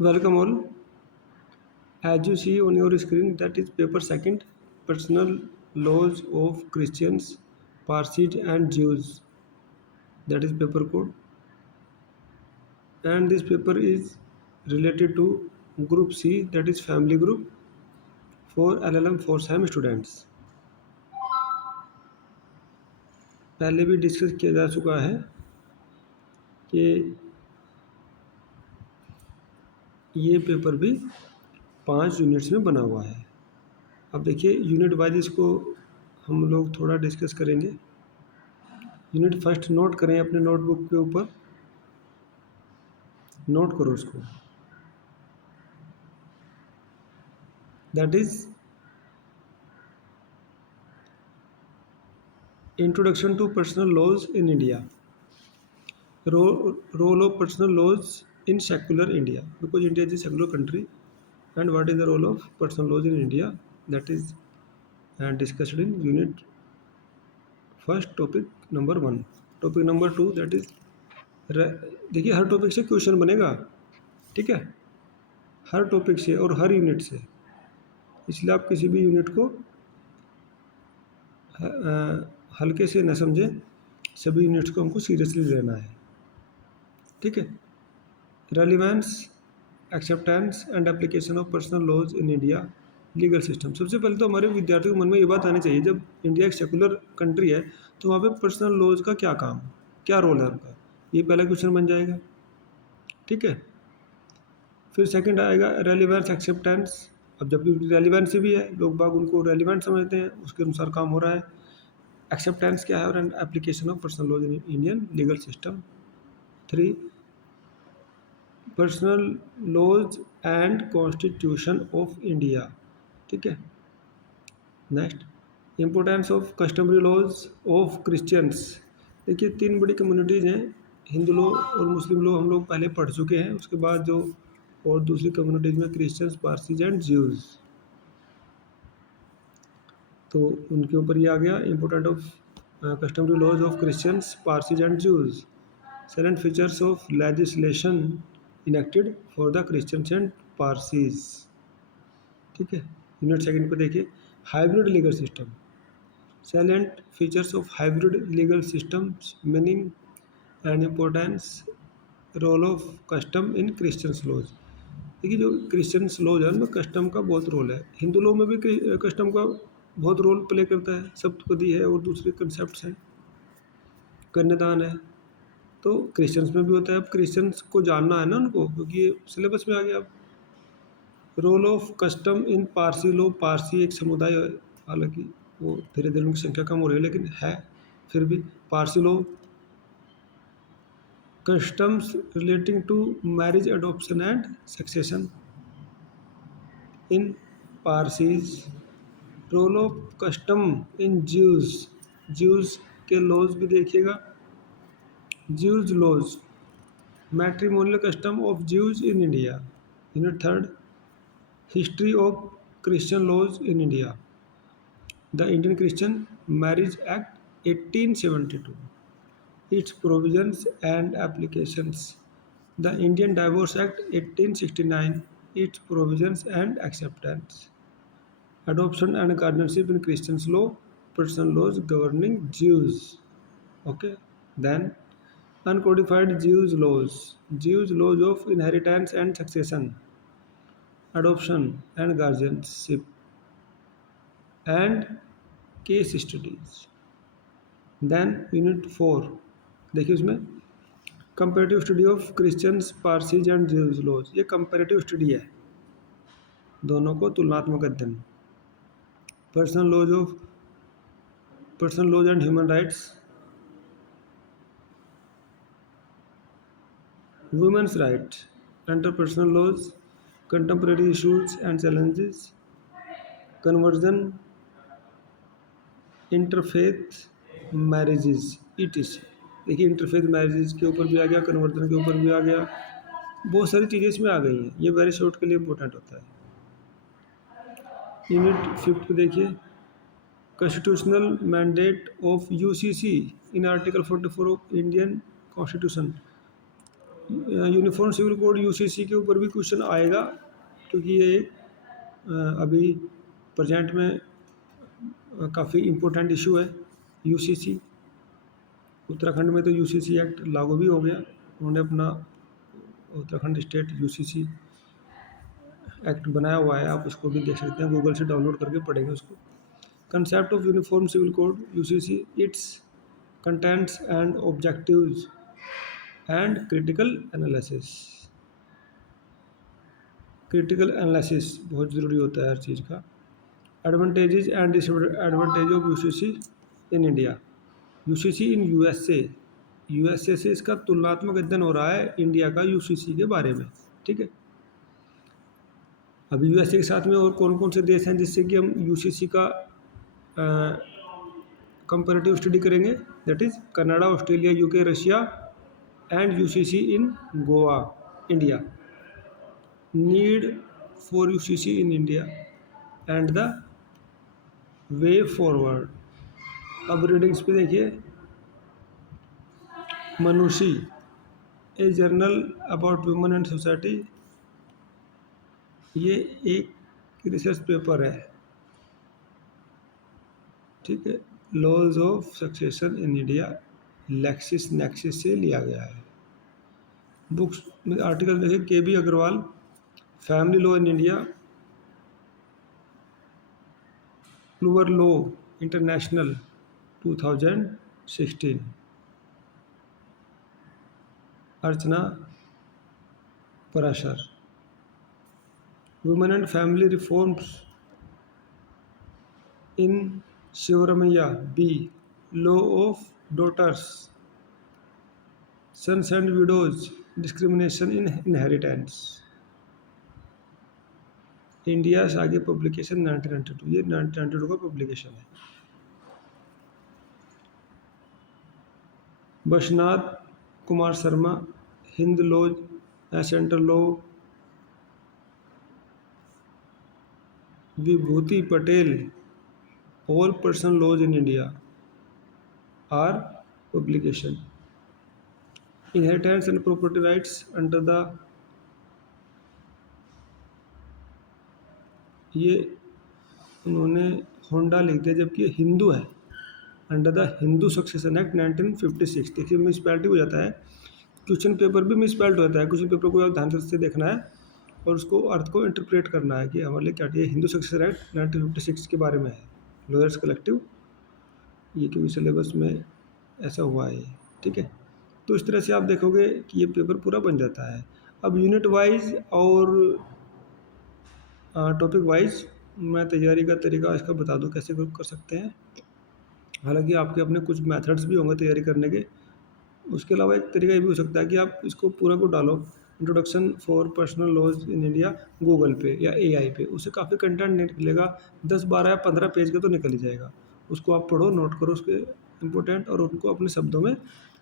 Welcome all. As you see on your screen, that is paper second, personal laws of Christians, Parsis and Jews. That is paper code, and this paper is related to group C, that is family group for LLM for SAM students. पहले भी discuss किया जा चुका है कि ये paper भी 5 units में बना हुआ है। अब देखिए यूनिट वाइज इसको हम लोग थोड़ा डिस्कस करेंगे। यूनिट फर्स्ट नोट करें अपने नोटबुक के ऊपर, नोट करो उसको। That is introduction to personal laws in India, role of personal laws in secular India, because India is a secular country, and what is the role of personal laws in India, that is discussed in unit first topic number 1। Topic number 2 that is, देखिए हर topic से question बनेगा, ठीक है, हर topic से और हर unit से, इसलिए आप किसी भी यूनिट को हल्के से न समझें, सभी यूनिट्स को हमको सीरियसली लेना है, ठीक है। Relevance, acceptance and application of personal laws in India legal system. सबसे पहले तो हमारे विद्यार्थियों के मन में ये बात आनी चाहिए, जब इंडिया एक सेकुलर कंट्री है तो वहाँ पे पर्सनल लॉज का क्या काम, क्या रोल है उनका, ये पहला क्वेश्चन बन जाएगा, ठीक है। फिर सेकंड आएगा रेलिवेंस एक्सेप्टेंस। अब जबकि रेलिवेंस भी है, लोग बाग उनको रेलिवेंट समझते हैं, उसके अनुसार काम हो रहा है। एक्सेप्टेंस क्या है, और application of personal laws in Indian legal system. 3 personal laws and constitution of India, ठीक है। Next importance of customary laws of Christians. देखिए 3 बड़ी कम्युनिटीज़ हैं, हिंदू लोग और मुस्लिम लोग हम लोग पहले पढ़ चुके हैं, उसके बाद जो और दूसरी कम्युनिटीज़ में क्रिश्चियंस, पारसीज एंड ज्यूज़, तो उनके ऊपर ये आ गया important of customary laws of Christians, Parsis and Jews. Salient features of legislation enacted for the Christians and Parsis, ठीक है। यूनिट सेकंड पे देखिए hybrid legal system, salient features of hybrid legal systems, meaning and importance, role of custom in Christians laws। देखिए जो Christians laws है उनमें custom का बहुत रोल है, हिंदू लॉ में भी कस्टम का बहुत रोल प्ले करता है, सप्तपदी है और दूसरे कंसेप्ट हैं, कन्यादान है, तो क्रिश्चियंस में भी होता है। अब क्रिश्चियंस को जानना है ना उनको, क्योंकि ये सिलेबस में आ गया। अब role of custom in Parsi law, Parsi एक समुदाय है, हालांकि वो धीरे धीरे उनकी संख्या कम हो रही है, लेकिन है फिर भी। Parsi law, customs relating to marriage, adoption and succession in Parsis. Role of custom in Jews, Jews के लॉज भी देखिएगा। Jews laws, matrimonial custom of Jews in India. Unit third history of Christian laws in India, the Indian Christian marriage act 1872, its provisions and applications, the Indian Divorce Act 1869, its provisions and acceptance, adoption and guardianship in Christian law, personal laws governing Jews, okay. Then uncodified Jews laws of inheritance and succession, adoption and guardianship, and case studies। Then unit 4 देखिए उसमें comparative study of Christians, Parsis and Jews laws, ये comparative study है, दोनों को तुलनात्मक अध्ययन। Personal laws and human rights, women's rights, interpersonal laws, contemporary issues and challenges, conversion, interfaith marriages, etc. देखिए interfaith marriages के ऊपर भी आ गया, कन्वर्जन के ऊपर भी आ गया, बहुत सारी चीज़ें इसमें आ गई हैं, ये वेरी शॉर्ट के लिए इम्पोर्टेंट होता है। यूनिट 5 पे देखिए constitutional mandate of UCC in article 44 of Indian constitution. Uniform civil code UCC के ऊपर भी क्वेश्चन आएगा, क्योंकि ये अभी प्रेजेंट में काफ़ी इम्पोर्टेंट इशू है यूसीसी। उत्तराखंड में तो यूसीसी एक्ट लागू भी हो गया, उन्होंने अपना उत्तराखंड स्टेट यूसीसी एक्ट बनाया हुआ है, आप उसको भी देख सकते हैं, गूगल से डाउनलोड करके पढ़ेंगे उसको। Concept of uniform civil code UCC, its contents and objectives and critical analysis. Critical analysis बहुत ज़रूरी होता है हर चीज़ का। Advantages and disadvantage of UCC in India. UCC in USA, USA से इसका तुलनात्मक अध्ययन हो रहा है इंडिया का यूसीसी के बारे में, ठीक है। अभी यूएसए के साथ में और कौन कौन से देश हैं जिससे कि हम यूसीसी का कंपैरेटिव स्टडी करेंगे, that is Canada, Australia, UK, Russia and UCC in Goa, India. Need for UCC in India and the way forward. अब रीडिंग्स पे देखिए, Manushi, a journal about women and society, ये एक रिसर्च पेपर है, ठीक है। Laws of succession in India, Lexis Nexis से लिया गया है। बुक्स में आर्टिकल देखिए, K B Agarwal, family law in India, Kluwer law international 2016, Archana Parashar, women and family reforms in Sivaramayya B, law of daughters, sons and widows, discrimination in inheritance, India आगे publication 1992, ये 1992 का publication है। बशनाथ कुमार शर्मा, हिंद law central law, Vibhuti Patel, all personal laws in India are publication. Inheritance and property rights under the, ये उन्होंने Honda लिख दिया जबकि ये हिंदू है, under the Hindu succession act 1956। देखिए मिसस्पेलिटी हो जाता है, क्वेश्चन पेपर भी मिसस्पेल्ड होता है। क्वेश्चन पेपर को आप ध्यान से देखना है और उसको अर्थ को इंटरप्रेट करना है कि हमारे लिए क्या है। हिंदू सक्सेशन एक्ट 1956 के बारे में है, लॉयर्स कलेक्टिव, ये क्योंकि सिलेबस में ऐसा हुआ है, ठीक है। तो इस तरह से आप देखोगे कि ये पेपर पूरा बन जाता है। अब यूनिट वाइज और टॉपिक वाइज मैं तैयारी का तरीका इसका बता दूं कैसे कर सकते हैं। हालांकि आपके अपने कुछ मेथड्स भी होंगे तैयारी करने के। उसके अलावा एक तरीका ये भी हो सकता है कि आप इसको पूरा को डालो, introduction for personal laws in India, Google पे या एआई पे, उससे काफ़ी कंटेंट निकलेगा, 10, 12 या 15 पेज का तो निकल ही जाएगा। उसको आप पढ़ो, नोट करो उसके इम्पोर्टेंट, और उनको अपने शब्दों में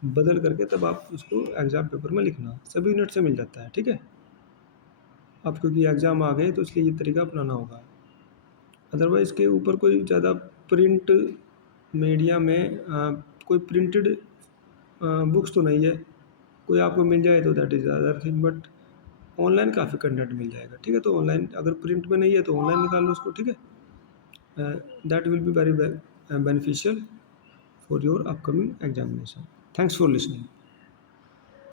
बदल करके तब आप उसको एग्ज़ाम पेपर में लिखना, सभी यूनिट से मिल जाता है, ठीक है। अब क्योंकि एग्ज़ाम आ गए तो इसलिए ये तरीका अपनाना होगा। अदरवाइज़ के ऊपर कोई ज़्यादा प्रिंट मीडिया में कोई प्रिंटेड बुक्स तो नहीं है, कोई आपको मिल जाए तो that is other thing, but online काफ़ी कंटेंट मिल जाएगा, ठीक है। तो ऑनलाइन अगर प्रिंट में नहीं है तो ऑनलाइन निकाल लो उसको, ठीक है। That will be very beneficial for your upcoming examination. Thanks for listening.